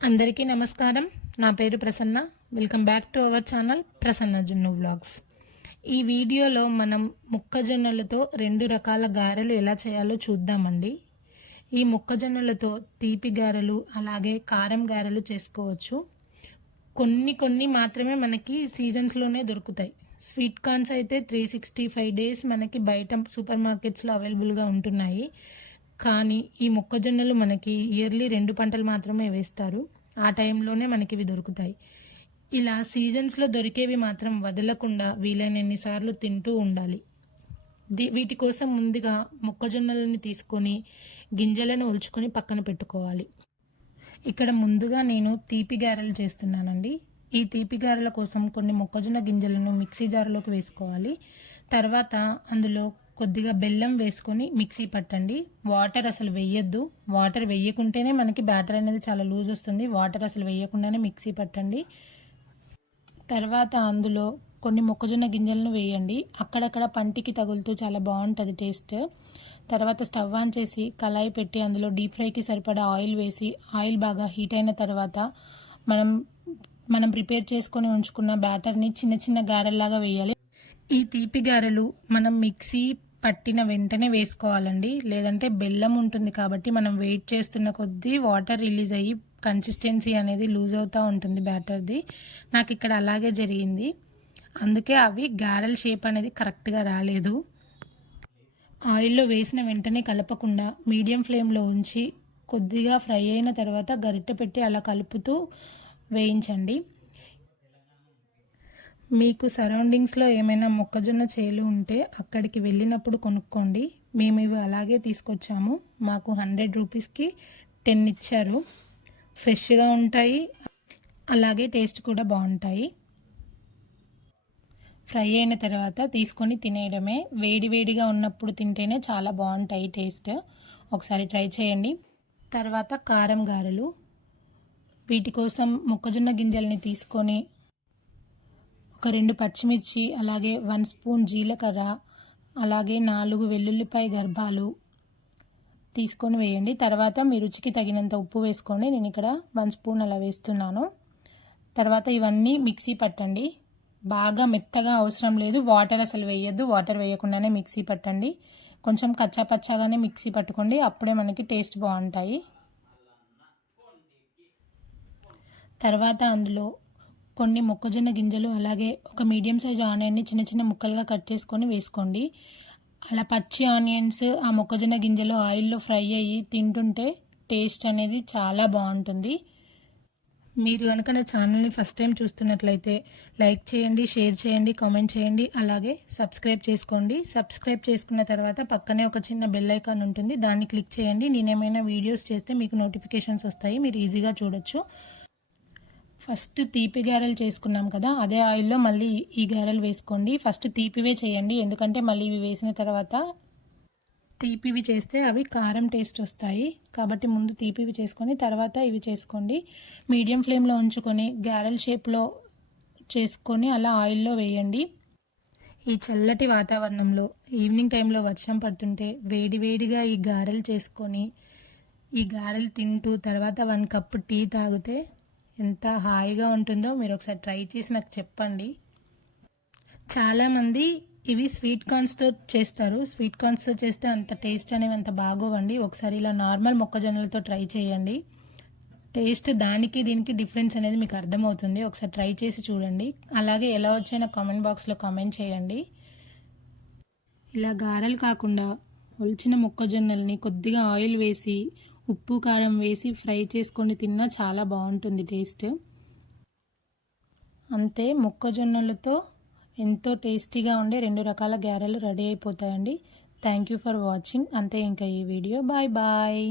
అందరికీ నమస్కారం. నా పేరు Prasanna. Welcome back to our channel Prasanna జున్ను వ్లాగ్స్. ఈ వీడియోలో మనం మొక్కజొన్నలతో 2 రకాల గారెలు ఎలా చేయాలో చూద్దామండి. ఈ మొక్కజొన్నలతో తీపి గారెలు అలాగే కారం గారెలు చేసుకోవచ్చు. కొన్ని మాత్రమే మనకి సీజన్స్లోనే దొరుకుతాయి. స్వీట్ కార్న్స్ అయితే 365 డేస్ మనకి బయట సూపర్ మార్కెట్స్లో అవైలబుల్గా ఉంటున్నాయి. కానీ ఈ మొక్కజొన్నలు మనకి ఇయర్లీ 2 పంటలు మాత్రమే వేస్తారు. ఆ టైంలోనే మనకి ఇవి దొరుకుతాయి. ఇలా సీజన్స్లో దొరికేవి మాత్రం వదలకుండా వీలైనన్ని సార్లు తింటూ ఉండాలి. వీటి కోసం ముందుగా మొక్కజొన్నలని తీసుకొని గింజలను ఒలుచుకొని పక్కన పెట్టుకోవాలి. ఇక్కడ ముందుగా నేను తీపి గారెలు చేస్తున్నానండి. ఈ తీపి గారెల కోసం కొన్ని మొక్కజొన్న గింజలను మిక్సీ జార్లోకి వేసుకోవాలి. తర్వాత అందులో కొద్దిగా బెల్లం వేసుకొని మిక్సీ పట్టండి. వాటర్ అసలు వేయొద్దు. వాటర్ వేయకుంటేనే మనకి బ్యాటర్ అనేది చాలా లూజ్ వస్తుంది. వాటర్ అసలు వేయకుండానే మిక్సీ పట్టండి. తర్వాత అందులో కొన్ని మొక్కజొన్న గింజలను వేయండి. అక్కడక్కడ పంటికి తగులుతూ చాలా బాగుంటుంది టేస్ట్. తర్వాత స్టవ్ ఆన్ చేసి కళాయి పెట్టి అందులో డీప్ ఫ్రైకి సరిపడా ఆయిల్ వేసి ఆయిల్ బాగా హీట్ అయిన తర్వాత మనం ప్రిపేర్ చేసుకొని ఉంచుకున్న బ్యాటర్ని చిన్న గారెల్లాగా వేయాలి. ఈ తీపి గారెలు మనం మిక్సీ పట్టిన వెంటనే వేసుకోవాలండి. లేదంటే బెల్లం ఉంటుంది కాబట్టి మనం వెయిట్ చేస్తున్న కొద్దీ వాటర్ రిలీజ్ అయ్యి కన్సిస్టెన్సీ అనేది లూజ్ అవుతూ ఉంటుంది బ్యాటర్ది. నాకు ఇక్కడ అలాగే జరిగింది. అందుకే అవి గారెల షేప్ అనేది కరెక్ట్గా రాలేదు. ఆయిల్లో వేసిన వెంటనే కలపకుండా మీడియం ఫ్లేమ్లో ఉంచి కొద్దిగా ఫ్రై అయిన తర్వాత గరిటె పెట్టి అలా కలుపుతూ వేయించండి. మీకు సరౌండింగ్స్లో ఏమైనా మొక్కజొన్న చేలు ఉంటే అక్కడికి వెళ్ళినప్పుడు కొనుక్కోండి. మేము ఇవి అలాగే తీసుకొచ్చాము. మాకు 100 రూపీస్కి 10 ఇచ్చారు. ఫ్రెష్గా ఉంటాయి, అలాగే టేస్ట్ కూడా బాగుంటాయి. ఫ్రై అయిన తర్వాత తీసుకొని తినేయడమే. వేడిగా ఉన్నప్పుడు తింటేనే చాలా బాగుంటాయి టేస్ట్. ఒకసారి ట్రై చేయండి. తర్వాత కారం గారెలు. వీటి కోసం మొక్కజొన్న గింజల్ని తీసుకొని ఒక 2 పచ్చిమిర్చి, అలాగే 1 స్పూన్ జీలకర్ర, అలాగే 4 వెల్లుల్లిపాయ గర్భాలు తీసుకొని వేయండి. తర్వాత మీ రుచికి తగినంత ఉప్పు వేసుకోండి. నేను ఇక్కడ 1 స్పూన్ అలా వేస్తున్నాను. తర్వాత ఇవన్నీ మిక్సీ పట్టండి. బాగా మెత్తగా అవసరం లేదు. వాటర్ అసలు వేయద్దు. వాటర్ వేయకుండానే మిక్సీ పట్టండి. కొంచెం కచ్చాపచ్చాగానే మిక్సీ పట్టుకోండి. అప్పుడే మనకి టేస్ట్ బాగుంటాయి. తర్వాత అందులో కొన్ని మొక్కజొన్న గింజలు అలాగే ఒక మీడియం సైజు ఆనియన్ని చిన్న ముక్కలుగా కట్ చేసుకొని వేసుకోండి. అలా పచ్చి ఆనియన్స్ ఆ మొక్కజొన్న గింజలు ఆయిల్లో ఫ్రై అయ్యి తింటుంటే టేస్ట్ అనేది చాలా బాగుంటుంది. మీరు కనుక నా ఛానల్ని ఫస్ట్ టైం చూస్తున్నట్లయితే లైక్ చేయండి, షేర్ చేయండి, కామెంట్ చేయండి, అలాగే సబ్స్క్రైబ్ చేసుకోండి. సబ్స్క్రైబ్ చేసుకున్న తర్వాత పక్కనే ఒక చిన్న బెల్ ఐకాన్ ఉంటుంది. దాన్ని క్లిక్ చేయండి. నేనేమైనా వీడియోస్ చేస్తే మీకు నోటిఫికేషన్స్ వస్తాయి. మీరు ఈజీగా చూడొచ్చు. ఫస్ట్ తీపి గారెలు చేసుకున్నాం కదా, అదే ఆయిల్లో మళ్ళీ ఈ గారెలు వేసుకోండి. ఫస్ట్ తీపివే చేయండి, ఎందుకంటే మళ్ళీ ఇవి వేసిన తర్వాత తీపివి చేస్తే అవి కారం టేస్ట్ వస్తాయి. కాబట్టి ముందు తీపివి చేసుకొని తర్వాత ఇవి చేసుకోండి. మీడియం ఫ్లేమ్లో ఉంచుకొని గారెల షేప్లో చేసుకొని అలా ఆయిల్లో వేయండి. ఈ చల్లటి వాతావరణంలో ఈవినింగ్ టైంలో వర్షం పడుతుంటే వేడిగా ఈ గారెలు చేసుకొని ఈ గారెలు తింటూ తర్వాత 1 కప్పు టీ తాగితే ఎంత హాయిగా ఉంటుందో మీరు ఒకసారి ట్రై చేసి నాకు చెప్పండి. చాలామంది ఇవి స్వీట్ కార్న్స్తో చేస్తారు. స్వీట్ కార్న్స్తో చేస్తే అంత టేస్ట్ అనేవి అంత బాగోవండి. ఒకసారి ఇలా నార్మల్ మొక్కజొన్నలతో ట్రై చేయండి. టేస్ట్ దానికి దీనికి డిఫరెన్స్ అనేది మీకు అర్థమవుతుంది. ఒకసారి ట్రై చేసి చూడండి. అలాగే ఎలా వచ్చాయో కామెంట్ బాక్స్లో కామెంట్ చేయండి. ఇలా గారెలు కాకుండా ఒలిచిన మొక్కజొన్నల్ని కొద్దిగా ఆయిల్ వేసి ఉప్పు కారం వేసి ఫ్రై చేసుకొని తిన్నా చాలా బాగుంటుంది టేస్ట్. అంతే, మొక్కజొన్నలతో ఎంతో టేస్టీగా ఉండే 2 రకాల గారెలు రెడీ అయిపోతాయండి. Thank you for watching. అంతే ఇంకా ఈ వీడియో. బాయ్.